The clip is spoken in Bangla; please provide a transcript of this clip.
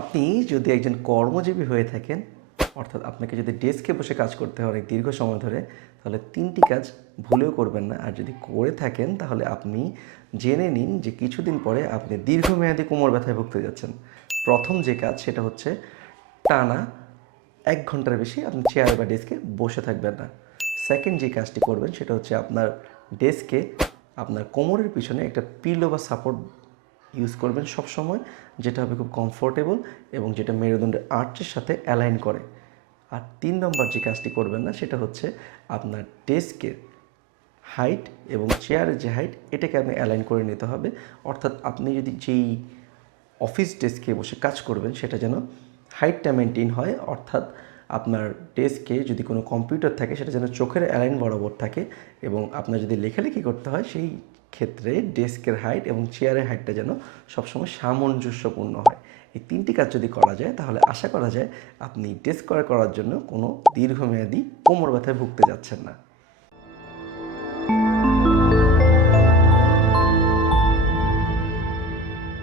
আপনি যদি একজন কর্মজীবী হয়ে থাকেন, অর্থাৎ আপনাকে যদি ডেস্কে বসে কাজ করতে হয় অনেক দীর্ঘ সময় ধরে, তাহলে 3টি কাজ ভুলেও করবেন না। আর যদি করে থাকেন তাহলে আপনি জেনে নিন যে কিছুদিন পরে আপনি দীর্ঘমেয়াদী কোমর ব্যথায় ভুগতে যাচ্ছেন। প্রথম যে কাজ সেটা হচ্ছে টানা 1 ঘন্টার বেশি আপনি চেয়ারে বা ডেস্কে বসে থাকবেন না। সেকেন্ড যে কাজটি করবেন সেটা হচ্ছে আপনার ডেস্কে আপনার কোমরের পিছনে একটা পিলো বা সাপোর্ট ইউজ করবেন সবসময়, যেটা হবে খুব কমফোর্টেবল এবং যেটা মেরুদণ্ডের আর্চের সাথে অ্যালাইন করে। আর 3 নম্বর যে কাজটি করবেন না সেটা হচ্ছে আপনার ডেস্কের হাইট এবং চেয়ারের যে হাইট এটাকে আপনি অ্যালাইন করে নিতে হবে। অর্থাৎ আপনি যদি যেই অফিস ডেস্কে বসে কাজ করবেন সেটা যেন হাইটটা মেনটেন হয়, অর্থাৎ আপনার ডেস্কে যদি কোনো কম্পিউটার থাকে সেটা যেন চোখের অ্যালাইন বরাবর থাকে, এবং আপনার যদি লেখালেখি করতে হয় সেই ক্ষেত্রে ডেস্কের হাইট এবং চেয়ারের হাইটটা যেন সবসময় সামঞ্জস্যপূর্ণ হয়। এই 3টি কাজ যদি করা যায় তাহলে আশা করা যায় আপনি ডেস্ক করার জন্য কোনো দীর্ঘমেয়াদী কোমর ব্যথায় ভুগতে যাচ্ছেন না।